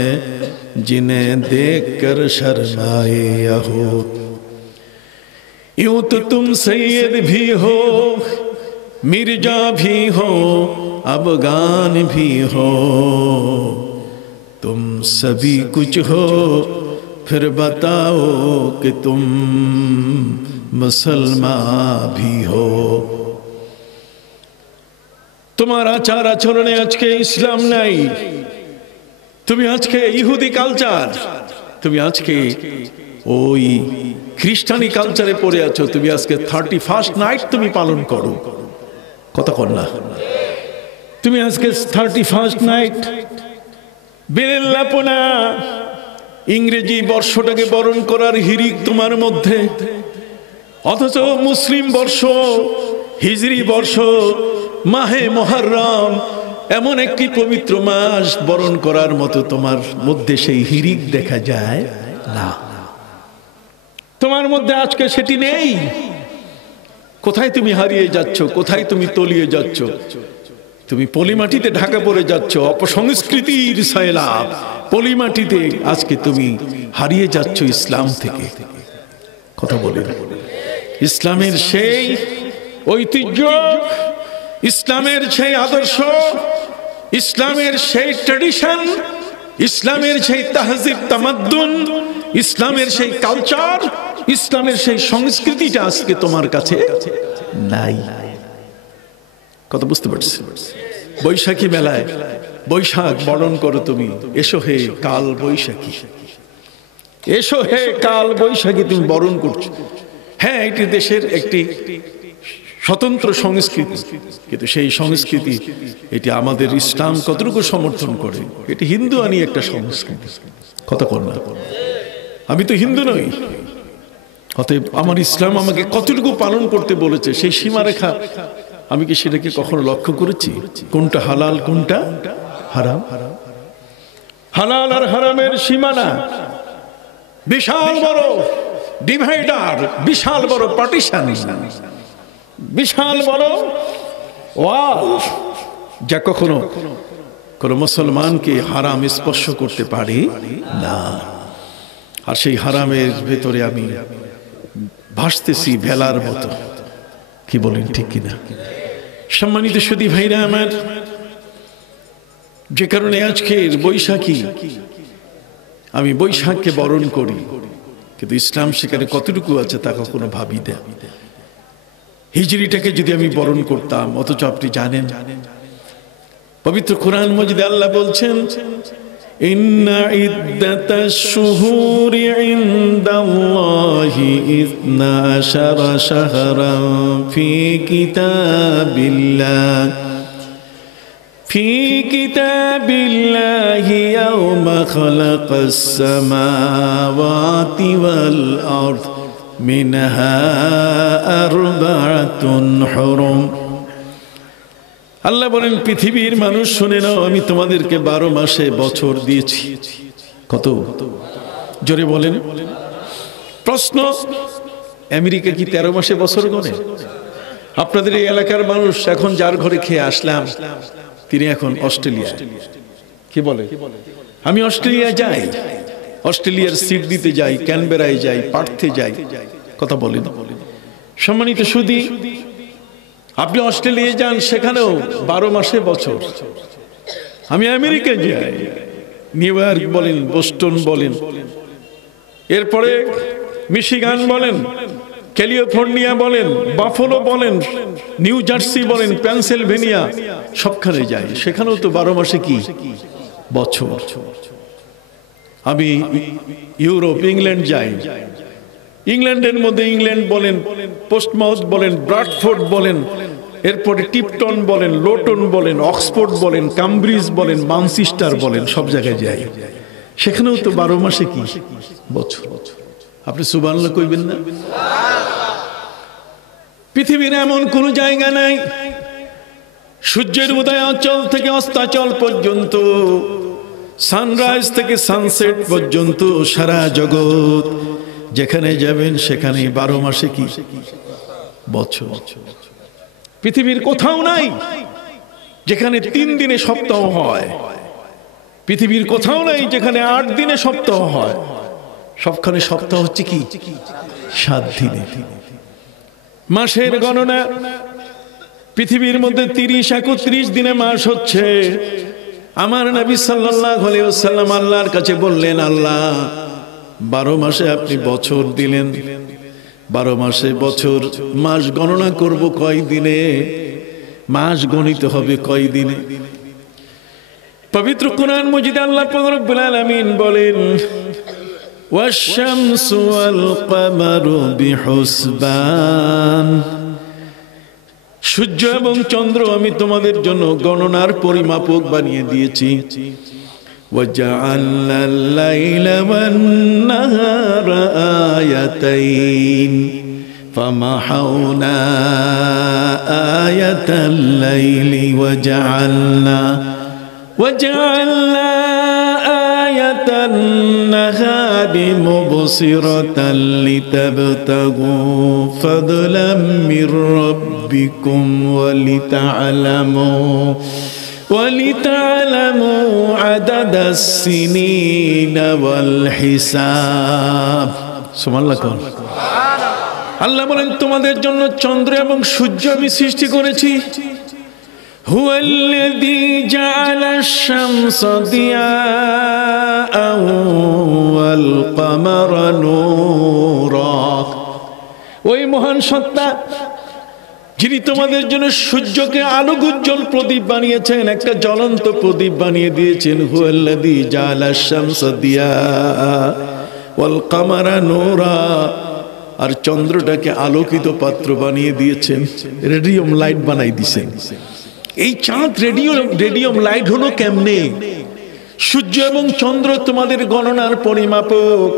जिन्हें देख कर शर्माए यहूद। यूं तो तुम सैयद भी हो, मिर्जा भी हो, अफगान भी हो, तुम सभी कुछ हो, फिर बताओ कि तुम मुसलमान भी हो। তোমার আচার আচরণে আজকে ইসলাম নাই, তুমি আজকে ইহুদি কালচার, তুমি আজকে ওই খ্রিস্টানি কালচারে পড়ে আছো। তুমি আজকে 31st নাইট তুমি পালন করো, কথা কর না। তুমি আজকে 31st নাইট বেলেল্লাপনা ইংরেজি বর্ষটাকে বরণ করার হিরিক তোমার মধ্যে, অথচ মুসলিম বর্ষ হিজরি বর্ষ মাহে মুহররম এমন একটি পবিত্র মাস বরণ করার মতো তোমার মধ্যে সেই হিরিক দেখা যায় না। তোমার মধ্যে আজকে সেটি নেই। কোথায় তুমি হারিয়ে যাচ্ছ, কোথায় তুমি তলিয়ে যাচ্ছ? তুমি পলিমাটিতে ঢাকা পড়ে যাচ্ছ, অপসংস্কৃতির সয়লাব পলিমাটিতে আজকে তুমি হারিয়ে যাচ্ছ ইসলাম থেকে। কথা বলে ইসলামের সেই ঐতিহ্য, ইসলামের সেই আদর্শ, ইসলামের সেই ট্র্যাডিশন, ইসলামের সেই তাহজিব তামাদ্দুন, ইসলামের সেই কালচার, ইসলামের সেই সংস্কৃতিটা আজকে তোমার কাছে নাই। কথা বুঝতে পারছি? বৈশাখী মেলায় বৈশাখ বরণ করো তুমি, এসো হে কাল বৈশাখী, এসো হে কাল বৈশাখী তুমি বরণ করছো। হ্যাঁ, এটি দেশের একটি স্বতন্ত্র সংস্কৃতি, কিন্তু সেই সংস্কৃতি এটি আমাদের ইসলাম কতটুকু সমর্থন করে? এটি হিন্দু আনি একটা সংস্কৃতি। কথা কর না, আমি তো হিন্দু নই, অতএব আমার ইসলাম আমাকে কতটুকু পালন করতে বলেছে সেই সীমারেখা আমি কি সেটাকে কখনো লক্ষ্য করেছি? কোনটা হালাল কোনটা হারাম? হালাল আর হারামের সীমানা বিশাল বড় ডিভাইডার, বিশাল বড় পার্টিশন, বিশাল বড় ওয়াল, যা কখনো কোন মুসলমানকে হারাম স্পর্শ করতে পারে না। আর সেই হারামের ভেতরে আমি ভাসতেছি ভেলার মতো। কি বলেন, ঠিক কিনা? সম্মানিত সুধী ভাইরা আমার, যে কারণে আজকের বৈশাখী, আমি বৈশাখকে বরণ করি, কিন্তু ইসলাম সেখানে কতটুকু আছে তা কখনো ভাবি না। হিজরিটাকে যদি আমি বরণ করতাম, অথচ আপনি জানেন পবিত্র কোরআন মাজিদে আল্লাহ বলছেন, ইন্না ইদ্দাতাশ শুহুরি ইনদাল্লাহি ইসনা আশারা শাহরান ফি কিতাবিল্লাহ ইয়াওমা খালাকাস সামাওয়াতি ওয়াল আরদ মিনহা আরবাআতুন হুরুম। আল্লাহ বলেন, পৃথিবীর মানুষ শুনে নাও, আমি তোমাদেরকে 12 মাসে বছর দিয়েছি। কত জোরে বলেন? প্রশ্ন, আমেরিকা কি 13 মাসে বছর গণে? আপনাদের এই এলাকার মানুষ এখন যার ঘরে খেয়ে আসলাম, তিনি এখন অস্ট্রেলিয়া। কি বলে? আমি অস্ট্রেলিয়া যাই, অস্ট্রেলিয়ার সিট দিতে যাই, ক্যানবেরায় যাই, পার্থে যাই। কথা বলেন। সম্মানিত সুধী, আপনি অস্ট্রেলিয়া যান, সেখানেও 12 মাসে বছর। আমি আমেরিকা যাই, নিউ ইয়র্ক বলেন, বোস্টন বলেন, এরপরে মিশিগান বলেন, ক্যালিফোর্নিয়া বলেন, বাফলো বলেন, নিউ জার্সি বলেন, পেনসিলভেনিয়া, সবখানে যাই, সেখানেও তো 12 মাসে কি বছর। আমি ইউরোপ, ইংল্যান্ড যাই, ইংল্যান্ডের মধ্যে ইংল্যান্ড বলেন, পোস্টমাউথ বলেন, ব্রাডফোর্ড বলেন, এরপরে টিপটন বলেন, লোটন বলেন, অক্সফোর্ড বলেন, কামব্রিজ বলেন, ম্যানচেস্টার বলেন, সব জায়গায় যাই, সেখানেও তো 12 মাসে কি বছর। আপনি সুবহানাল্লাহ কইবেন না? পৃথিবীর এমন কোন জায়গা নাই সূর্যের উদয়াচল থেকে অস্তাচল পর্যন্ত, সানরাইজ থেকে সানসেট পর্যন্ত সারা জগৎ যেখানে যাবেন সেখানে 12 মাসে কি বছর। পৃথিবীর কোথাও নাই যেখানে 3 দিনে সপ্তাহ হয়, পৃথিবীর কোথাও নাই যেখানে 8 দিনে সপ্তাহ হয়, সবখানে সপ্তাহ হচ্ছে কি 7 দিনে। মাসের গণনা পৃথিবীর মধ্যে 30-31 দিনে মাস হচ্ছে। আমার নবী সাল্লাল্লাহু আলাইহি ওয়াসাল্লাম আল্লাহর কাছে বললেন, আল্লাহ 12 মাসে আপনি বছর দিলেন, 12 মাসে বছর, মাস গণনা করব কয় দিনে? মাস গণিত হবে কয় দিনে? পবিত্র কোরআন মাজিদে আল্লাহ পাক রব্বুল আলামিন বলেন, ওয়াশ-শামসু ওয়াল-কামারু বিহুসবান, সূর্য এবং চন্দ্র আমি তোমাদের জন্য গণনার পরিমাপক বানিয়ে দিয়েছি। وَجَعَلْنَا اللَّيْلَ وَالنَّهَارَ آيَتَيْنِ فَمَحَوْنَا آيَةَ اللَّيْلِ وَجَعَلْنَا آيَةَ النَّهَارِ مُبْصِرَةً لِتَبْتَغُوا فَضْلًا مِّن رَّبِّكُمْ وَلِتَعْلَمُوا عَدَدَ السِّنِينَ وَالْحِسَابَ। সুবহানাল্লাহ। আল্লাহ বলেন তোমাদের জন্য চন্দ্র এবং সূর্য আমি সৃষ্টি করেছি। হুয়াল্লাযী জাআলাশ শামসা দিয়াআন ওয়াল কামারা নূরা। ওই মহান সত্তা যিনি তোমাদের জন্য সূর্যকে আলোকোজ্জ্বল প্রদীপ বানিয়েছেন, একটা জ্বলন্ত প্রদীপ বানিয়ে দিয়েছেন। হুয়াল্লাযী জাআলাশ শামসা দিয়াআন ওয়াল কামারা নূরা। আর চন্দ্রটাকে আলোকিত পাত্র বানিয়ে দিয়েছেন, রেডিয়াম লাইট বানাই দিয়েছেন। এই চাঁদ রেডিয়াম লাইট হলো কেমনে? সূর্য এবং চন্দ্র তোমাদের গণনার পরিমাপক,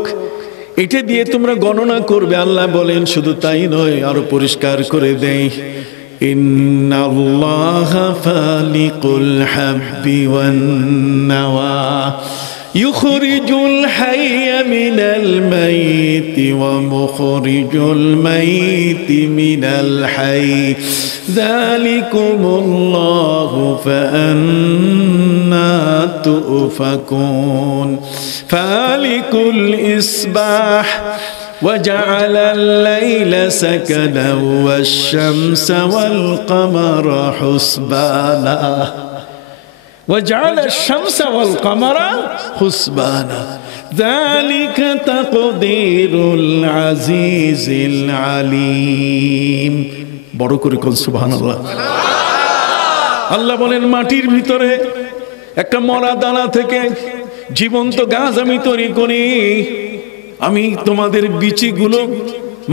এটা দিয়ে তোমরা গণনা করবে। আল্লাহ বলেন শুধু তাই নয়, আরো পরিষ্কার করে দেই, ইন্নাল্লাহা ফালিকুল হাব্বি ওয়ান নাওয়া ইখরিজুল হাইয়া মিনাল মাইতি ওয়া মুখরিজুল মাইতি মিনাল হাইয়্যি যালিকুমুল্লাহু ফাআন্না তুফাকুন ফালিকুল ইসবাহ وجعل الليل سكنا والشمس والقمر حسبانا وجعل الشمس والقمر حسبانا ذلك تقدير العزيز العليم। বড় করে কোন সুবহানাল্লাহ। আল্লাহ বলেন মাটির ভিতরে একটা মরা দানা থেকে জীবন্ত গাছ আমি তৈরি করি। আমি তোমাদের বীজগুলো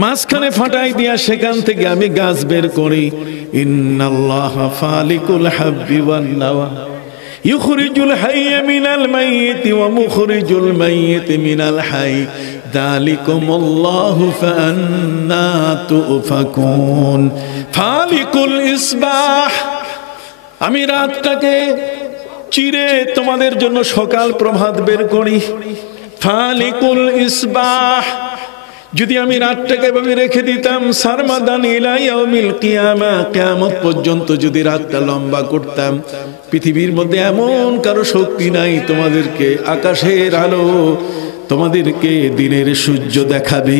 মাঝখানে ফাটাই দিয়া সেখান থেকে আমি গাছ বের করি। ইন্নাল্লাহা ফালিকুল হাব্বি ওয়ান নাওয়া ইখরিজুল হাইয়্যা মিনাল মাইয়িতি ওয়া মুখরিজুল মাইয়িতি মিনাল হাইয়্যি যালিকুমুল্লাহু ফাআন্না তুফাকুন ফালিকুল ইসবাহ। আমি রাতটাকে চিরে তোমাদের জন্য সকাল প্রভাত বের করি। ফালিকুল ইসবাহ। যদি আমি রাতটাকে এভাবে রেখে দিতাম সারমাদান ইলা ইয়াউমিল কিয়ামা, কিয়ামত পর্যন্ত যদি রাতটা লম্বা করতাম, পৃথিবীর মধ্যে এমন কারো শক্তি নাই তোমাদেরকে আকাশের আলো তোমাদেরকে দিনের সূর্য দেখাবে।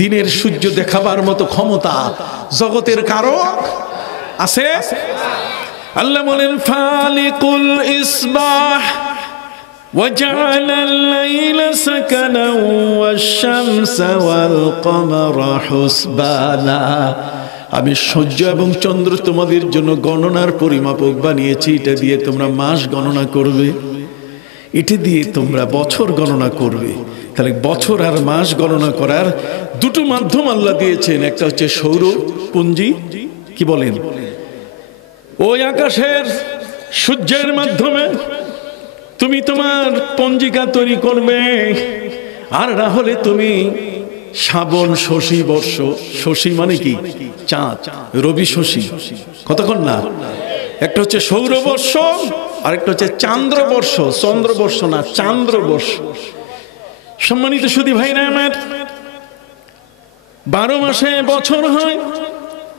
দিনের সূর্য দেখাবার মতো ক্ষমতা জগতের কারো আছে? আল্লাহ বলেন ফালিকুল ইসবাহ وجعل الليل سكنا والشمس والقمر حسبانا। আমি সূর্য এবং চন্দ্র তোমাদের জন্য গণনার পরিমাপক বানিয়েছি। এটা দিয়ে তোমরা মাস গণনা করবে, এটা দিয়ে তোমরা বছর গণনা করবে। তাহলে বছর আর মাস গণনা করার দুটো মাধ্যম আল্লাহ দিয়েছেন। একটা হচ্ছে সৌরপুঞ্জি, কি বলেন, ওই আকাশের সূর্যের মাধ্যমে তুমি তোমার পঞ্জিকা তৈরি করবে। আর না হলে তুমি শ্রাবণ, শশী, বর্ষ, শশী মানে কি চাঁদ, রবি শশী, কতক্ষণ না। একটা হচ্ছে সৌরবর্ষ আর একটা হচ্ছে চান্দ্রবর্ষ। চন্দ্রবর্ষ না, চান্দ্রবর্ষ। সম্মানিত সুধী ভাইরা আমার, 12 মাসে বছর হয়।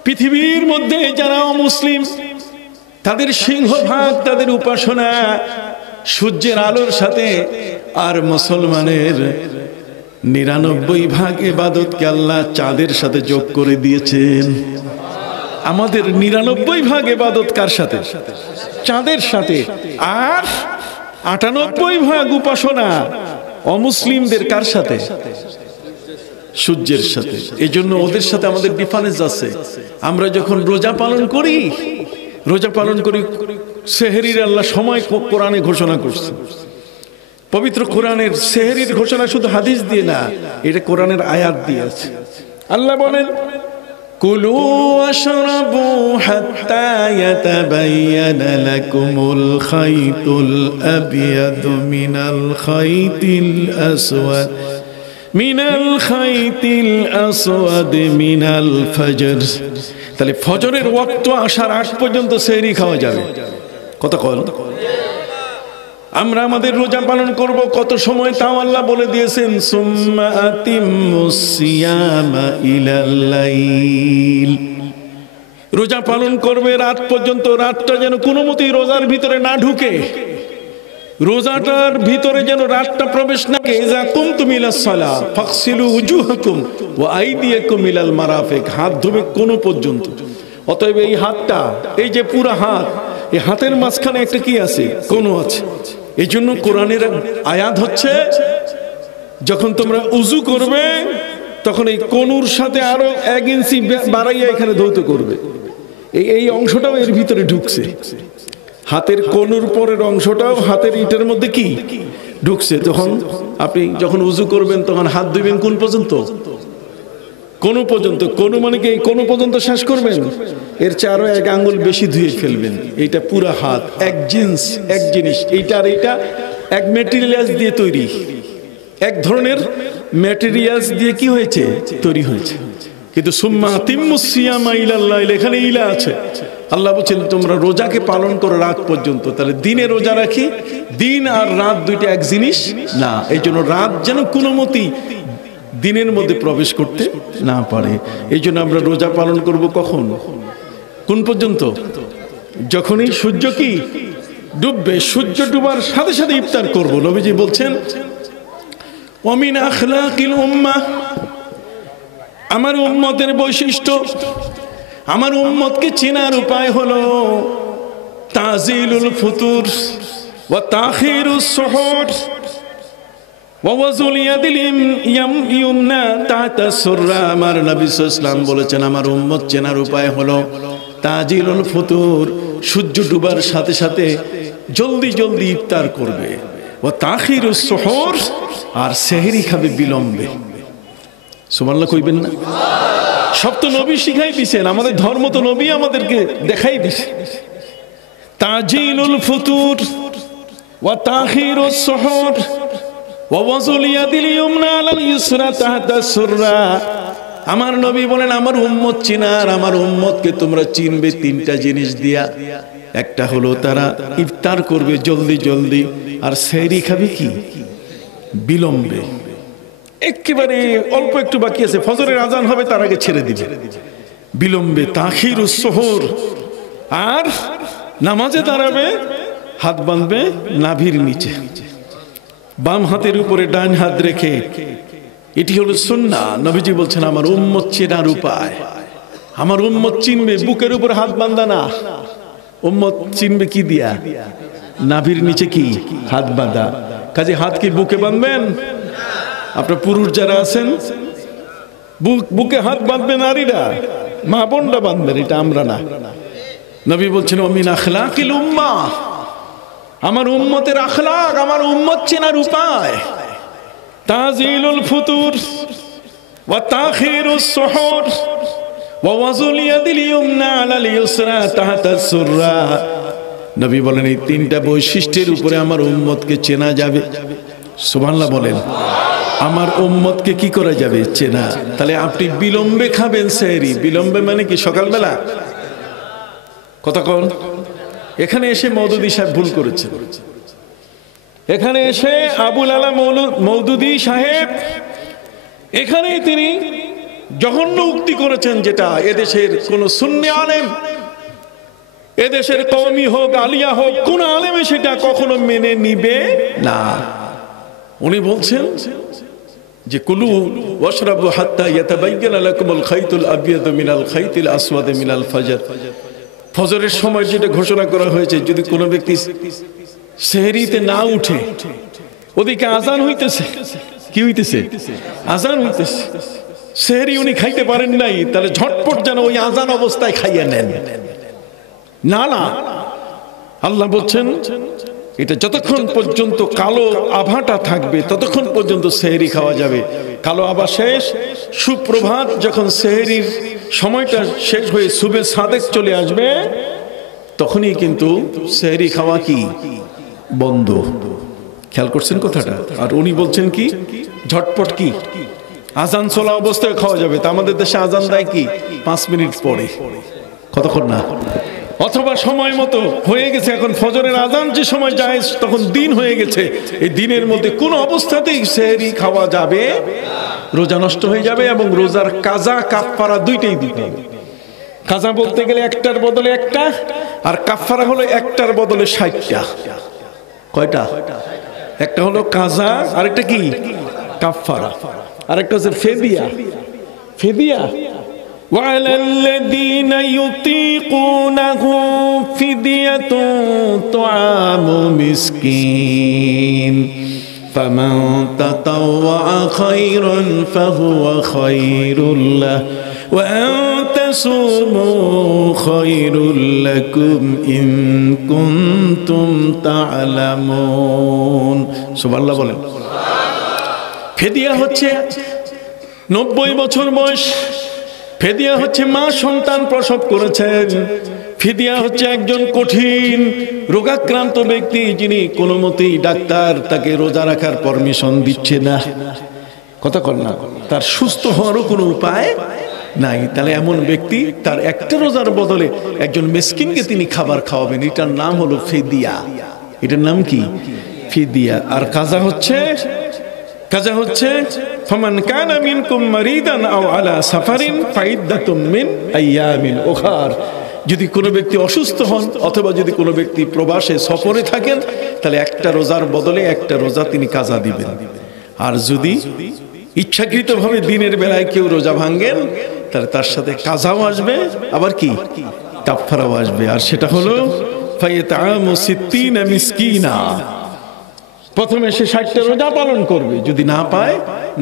পৃথিবীর মধ্যে যারা অমুসলিম তাদের সিংহভাগ তাদের উপাসনা সূর্যের আলোর সাথে, আর মুসলমানের 99 ইবাদতকে আল্লাহ চাঁদের সাথে যোগ করে দিয়েছেন। আমাদের 99 ইবাদত কার সাথে? চাঁদের সাথে। আর 98 উপাসনা অমুসলিমদের কার সাথে? সূর্যের সাথে। এই জন্য ওদের সাথে আমাদের ডিফারেন্স আছে। আমরা যখন রোজা পালন করি সেহরির আল্লাহ সময় কোরআনে ঘোষণা করছে। পবিত্র কোরআনের সেহরির ঘোষণা শুধু হাদিস দিয়ে না, এটা কোরআনের আয়াত দিয়ে আছে। আল্লাহ বলেন কুলু ওয়াশরাবু হাত্তা ইয়াতাবায়ানা লাকুমুল খাইতুল আবয়াদু মিনাল খাইতিল আসওয়াদ মিনাল ফজর। তাহলে ফজরের ওয়াক্ত আসার আগ পর্যন্ত সেহরি খাওয়া যাবে। কতক্ষণ আমরা আমাদের রোজা পালন করব, কত সময় তাও আল্লাহ বলে দিয়েছেন, সুম্মা আতিম্মুস সিয়ামা ইলাল লাইল। রোজা পালন করবে রাত পর্যন্ত, রাতটা যেন কোনো মতেই রোজার ভিতরে না ঢুকে, রোজাটার ভিতরে যেন রাতটা প্রবেশ না করে। ইযা কুমতুম ইলাস সালাহ ফাগসিলু উজুহাকুম ওয়া আইদিয়াকুম ইলাল মারাফিক। হাত ধুবে কোন পর্যন্ত। অতএব এই হাতটা, এই যে পুরো হাত, এই হাতের মাঝখানে একটা কি আছে? কোন আছে। এই জন্য কোরআনের আয়াত হচ্ছে, যখন তোমরা উজু করবে তখন এই কোনুর সাথে আরো 1 ইঞ্চি বাড়াইয়া এখানে ধৌত করবে। এই অংশটাও এর ভিতরে ঢুকছে। হাতের কোনুর পরের অংশটাও হাতের ইটের মধ্যে কি ঢুকছে। তখন আপনি যখন উজু করবেন তখন হাত ধুবেন কোন পর্যন্ত? কোন পর্যন্ত। কোন মানে কি কোন পর্যন্ত শেষ করবেন? এর চেয়ে আরো 1 আঙ্গুল বেশি ধুয়ে ফেলবেন। এইটা পুরা হাত এক জিনিস। এইটা আর এইটা এক ম্যাটেরিয়ালস দিয়ে তৈরি, এক ধরনের ম্যাটেরিয়ালস দিয়ে কি হয়েছে? তৈরি হয়েছে। কিন্তু সুম্মা আতিম্মুস সিয়ামা ইলাল লাইল, এখানে ইলা আছে। আল্লাহ বলছেন তোমরা রোজাকে পালন করো রাত পর্যন্ত। তাহলে দিনে রোজা রাখি, দিন আর রাত দুইটা এক জিনিস না। এই জন্য রাত যেন কোনো মতেই দিনের মধ্যে প্রবেশ করতে না পারে। এই জন্য আমরা রোজা পালন করব কখন? কোন পর্যন্ত? যখনই সূর্য কি ডুববে। সূর্য ডুবার সাথে সাথে ইফতার করব। নবীজি বলছেন, ওয়ামিন আখলাকিল উম্মাহ, আমার উম্মতের বৈশিষ্ট্য, আমার উম্মতকে চেনার উপায় হলো তাজিলুল ফুতুর ওয়া তাখিরুস সুহুর ওয়া ওয়াজুল ইয়াদিল ইয়ামনা তাতা সুররা। আমার নবী সাল্লাল্লাহু আলাইহি ওয়াসাল্লাম বলেছেন, আমার উম্মত চেনার উপায় হলো তাজিলুল ফুতুর, সূর্য ডুবার সাথে সাথে জলদি জলদি ইফতার করবে, ওয়া তাখিরুস সুহুর, আর সেহরি খাবে বিলম্বে। সুবহানাল্লাহ কইবেন না? সব তো নবী শিখাই দিয়েছেন, আমাদের ধর্ম তো নবী আমাদেরকে দেখাই দিয়েছে। তাজিলুল ফুতুর ওয়া তাখিরুস সুহুর ওয়া ওয়াজুল ইয়াদিল ইয়ুমনা আলাল ইউসরা তাহতা সুররা। আমার নবী বলেন, আমার উম্মত চিনার, আমার উম্মতকে তোমরা চিনবে 3টা জিনিস দিয়া। একটা হলো তারা ইফতার করবে জলদি জলদি, আর সেহরি খাবে কি বিলম্বে। একেবারে অল্প একটু বাকি আছে, ফজরের আজান হবে তার আগে ছেড়ে দিবে, বিলম্বে। তাখিরুস সুহুর, আর নামাজে দাঁড়াবে, হাত বাঁধবে নাভির নিচে, বাম হাতের উপরে ডান হাত রেখে। এটি হলো সুন্নাহ। নবীজি বলছেন, আমার উম্মত চেনার উপায়, আমার উম্মত চিনবে বুকের উপর হাত বাঁধা না, উম্মত চিনবে কি দিয়া? নাভির নিচে কি হাত বাঁধা। কাজে হাত কি বুকে বাঁধবেন? আপনার পুরুষ যারা আছেন বুকে হাত বাঁধবেন, নারীরা মা বোনরা বাঁধবেন, এটা আমরা না। নবী বলছেন, ওমিন আখলাকিল উম্মাহ, আমার উম্মতের আখলাক, আমার উম্মত চেনার উপায় তাজিলুল ফুতুর ওয়া তাখিরুস সুহুর ওয়া ওয়াজুল ইয়াদিল ইয়ুমনা আলাল ইউসরা তাহতা সুররা। নবী বলেন, এই 3টা বৈশিষ্ট্যের উপরে আমার উম্মতকে চেনা যাবে। সুবহানাল্লাহ বলেন। আমার উম্মতকে কি করা যাবে? চেনা। তাহলে আপনি বিলম্বে খাবেন সেহরি। বিলম্বে মানে কি? সকালবেলা। কতক্ষণ? এখানে এসে মওদুদী সাহেব ভুল করেছেন। এখানে এসে আবুল আলা মওদুদী সাহেব এখানেই তিনি জঘন্য উক্তি করেছেন, যেটা এদেশের কোন সুন্নি আলেম, এদেশের কওমি হোক আলিয়া হোক, কোন আলেমে সেটা কখনো মেনে নিবে না। উনি বলছেন যে কুলু ওয়াশরাবু হাত্তা ইয়াতাবায়্যানা লাকুমুল খাইতুল আবয়াদু মিনাল খাইতিল আসওয়াদি মিনাল ফজর। ফজরের সময় যেটা ঘোষণা করা হয়েছে, যদি কোনো ব্যক্তি সেহরিতে না উঠে, ওদিকে আজান হইতেছে, কি হইতেছে? আজান হইতেছে, সেহরি উনি খাইতে পারেন নাই, তাহলে ঝটপট যেন ওই আজান অবস্থায় খাইয়া নেন। না না, আল্লাহ বলছেন এটা যতক্ষণ পর্যন্ত কালো আভাটা থাকবে ততক্ষণ পর্যন্ত সেহরি খাওয়া যাবে। কালো আভা শেষ, সুপ্রভাত, যখন সেহরির সময়টা শেষ হয়ে সুবে সাদেক চলে আসবে, তখনই কিন্তু সেহরি খাওয়া কি বন্ধ। খেয়াল করছেন কথাটা? আর উনি বলছেন কি ঝটপট কি আজান চলা অবস্থায় খাওয়া যাবে। তা আমাদের দেশে আজান দেয় কি 5 মিনিট পরে, কতক্ষণ না, অথবা সময় মতো হয়ে গেছে। এখন ফজরের আজান যে সময় যায় তখন দিন হয়ে গেছে। এই দিনের মধ্যে কোনো অবস্থাতেই সেহরি খাওয়া যাবে, রোজা নষ্ট হয়ে যাবে এবং রোজার কাজা কাফফারা দুইটাই দিতে হবে। কাজা বলতে গেলে একটার বদলে একটা, আর কাফফারা হলো একটার বদলে 60টা। কয়টা? একটা হলো কাজা, আরেকটা কি কাফফারা, আরেকটা হচ্ছে ফিদিয়া। ফিদিয়া وعلى الذين يطيقونه فدية طعام مسكين فمن تطوع خيرا فهو خير له وأن تصوموا خير لكم إن كنتم تعلمون سبحان الله বলেন। ফিদিয়া হচ্ছে 90 বছর বয়স, ফিদিয়া হচ্ছে মা সন্তান প্রসব করেছেন, ফিদিয়া হচ্ছে একজন কঠিন রোগাক্রান্ত ব্যক্তি যিনি কোনো মতেই ডাক্তার তাকে রোজা রাখার পারমিশন দিচ্ছে না, কথা কর না, তার সুস্থ হওয়ারও কোনো উপায় নাই। তাহলে এমন ব্যক্তি তার একটা রোজার বদলে একজন মিসকিনকে তিনি খাবার খাওয়াবেন, এটার নাম হলো ফিদিয়া। এটার নাম কি? ফিদিয়া। আর কাজা হচ্ছে ফামান কানা মিনকুম মারিদান আও আলা সাফারিন ফাইদ্দাতুম মিন আইয়ামিন উখার। যদি কোনো ব্যক্তি অসুস্থ হন অথবা যদি কোনো ব্যক্তি প্রবাসে সফরে থাকেন, তাহলে একটা রোজার বদলে একটা রোজা তিনি কাজা দিবেন। আর যদি ইচ্ছাকৃতভাবে দিনের বেলায় কেউ রোজা ভাঙ্গেন, তাহলে তার সাথে কাজাও আসবে, আবার কি কাফফারাও আসবে। আর সেটা হলো ফাইতামু সিত্তিনা মিসকিনা। প্রথমে সে 60টা রোজা পালন করবে, যদি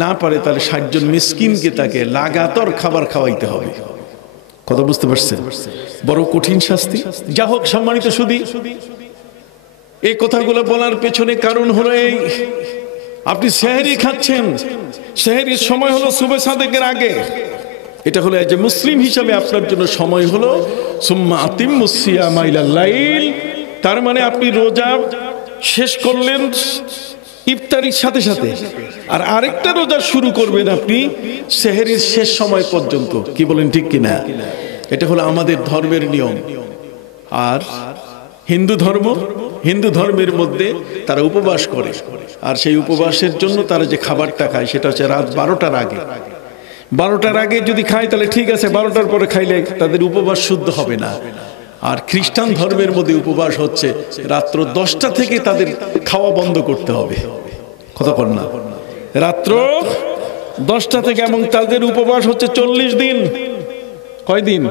না পারে তাহলে 60 জন মিসকিনকে তাকে লাগাতার খাবার খাওয়াইতে হবে। কথা বুঝতে পারছেন? বড় কঠিন শাস্তি। যা হোক সম্মানিত সুধী, এই কথাগুলো বলার পেছনে কারণ হলো এই, আপনি সেহরি খাচ্ছেন, সেহরির সময় হলো সুবে সাদেকের আগে। এটা হলো যে মুসলিম হিসাবে আপনার জন্য সময় হলো সুম্মা আতিম্মুস সিয়ামা ইলাল লাইল। তার মানে আপনি রোজা শেষ করলেন ইফতারির সাথে সাথে, আর আরেকটা রোজা শুরু করবেন আপনি সেহরির শেষ সময় পর্যন্ত। কি বলেন, ঠিক কিনা? এটা হলো আমাদের ধর্মের নিয়ম। আর হিন্দু ধর্মের মধ্যে তারা উপবাস করে, আর সেই উপবাসের জন্য তারা যে খাবারটা খায় সেটা হচ্ছে রাত 12টার আগে। 12টার আগে যদি খায় তাহলে ঠিক আছে, 12টার পরে খাইলে তাদের উপবাস শুদ্ধ হবে না। আর খ্রিস্টান ধর্মের মধ্যে উপবাস হচ্ছে রাত্র 10টা থেকে তাদের খাওয়া বন্ধ করতে হবে, কথা বল না, রাত্র 10টা থেকে। এবং তাদের উপবাস হচ্ছে 40 দিন। কয়দিন?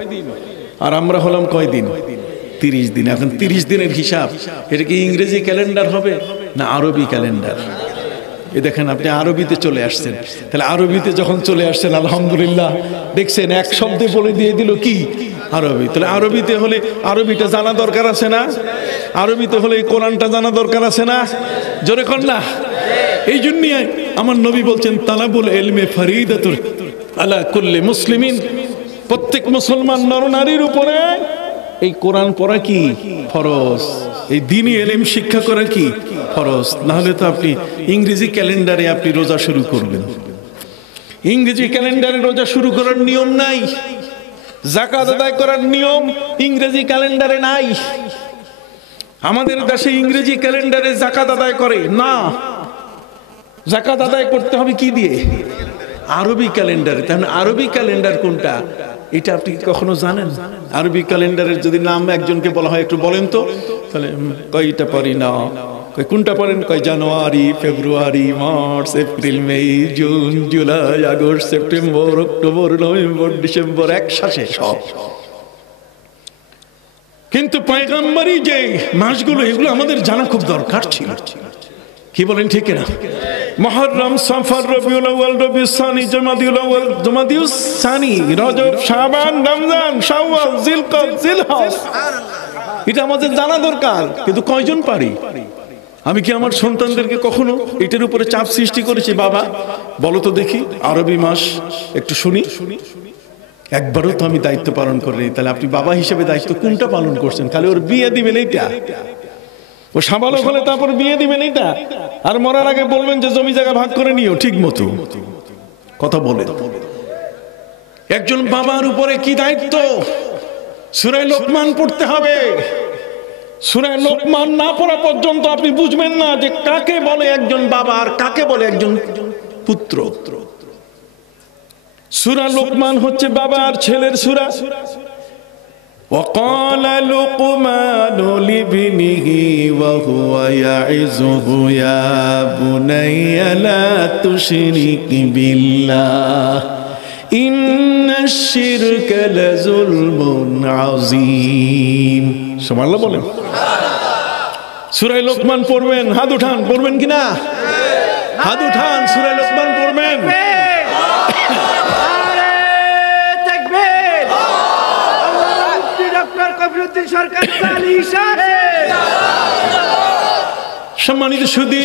আর আমরা হলাম কয়দিন? 30 দিন। এখন 30 দিনের হিসাব, এটা কি ইংরেজি ক্যালেন্ডার হবে না আরবি ক্যালেন্ডার? এ দেখেন আপনি আরবিতে চলে আসছেন। তাহলে আরবিতে যখন চলে আসছেন আলহামদুলিল্লাহ, দেখছেন এক শব্দে বলে দিয়ে দিল কি আরবি। তাহলে আরবিতে হলে আরবিটা জানা দরকার আছে না? আরবিতে হলে কোরআনটা জানা দরকার আছে না? জোরে কর না। এই জন্যই আমার নবী বলছেন তালাবুল ইলমে ফরিদাতুন আলা কুল্লি মুসলিমিন। প্রত্যেক মুসলমান নরনারীর উপরে এই কোরআন পড়া কি ফরজ, এই দ্বীনি ইলম শিক্ষা করা কি ফরজ। না হলে তো আপনি ইংরেজি ক্যালেন্ডারে আপনি রোজা শুরু করবেন। ইংরেজি ক্যালেন্ডারে রোজা শুরু করার নিয়ম নাই। যাকাত আদায় করার নিয়ম ইংরেজি ক্যালেন্ডারে নাই। আমাদের দেশে ইংরেজি ক্যালেন্ডারে যাকাত আদায় করে না। যাকাত আদায় করতে হবে কি দিয়ে? আরবি ক্যালেন্ডারে। তাহলে আরবি ক্যালেন্ডার কোনটা এটা আপনি কখনো জানেন? আরবি ক্যালেন্ডারের যদি নাম একজনকে বলা হয় একটু বলেন তো, তাহলে কয়টা পারি না, কোনটা পড়েন? কয় জানুয়ারি, ফেব্রুয়ারি, মার্চ, এপ্রিল, মে, জুন, জুলাই, আগস্ট, সেপ্টেম্বর, অক্টোবর, নভেম্বর, ডিসেম্বর, একসাথে সব। কিন্তু পয়গম্বরী যে মাসগুলো এগুলো আমাদের জানা খুব দরকার ছিল। কি বলেন, ঠিক না? মুহররম, সফর, রবিউল আউয়াল, রবিউল সানি, জামাদিউল আউয়াল, জামাদিউল সানি, রজব, শাবান, রমজান, শাওয়াল, জিলকদ, জিলহজ, এটা আমাদের জানা দরকার। কিন্তু কয়জন পারি? আমি কি আমার সন্তানদেরকে কখনো এটার উপরে চাপ সৃষ্টি করেছি? বাবা বলো তো দেখি, আরবি মাস একটু শুনি। একবারও তো আমি দায়িত্ব পালন করিনি। তাহলে আপনি বাবা হিসেবে দায়িত্ব কোনটা পালন করছেন? খালি ওর বিয়ে দিবেন এইটা, ও সাবালক হলে তারপর বিয়ে দিবেন এইটা, আর মরার আগে বলবেন যে জমি জায়গা ভাগ করে নিও ঠিক মতো। কথা বলে একজন বাবার উপরে কি দায়িত্ব? সূরা লোকমান পড়তে হবে। সূরা লোকমান না পড়া পর্যন্ত আপনি বুঝবেন না যে কাকে বলে একজন বাবা আর কাকে বলে একজন পুত্র। সূরা লোকমান হচ্ছে বাবা আর ছেলের সূরা। وقال لقمان لابنه وهو يعظه يا بني لا تشرك بالله إن الشرك لظلم عظيم। সুবহানাল্লাহ বলেন। সূরা লোকমান পড়বেন, হাত উঠান, পড়বেন কিনা? হাত উঠান, সূরা লোকমান পড়বেন। সম্মানিত সুধী,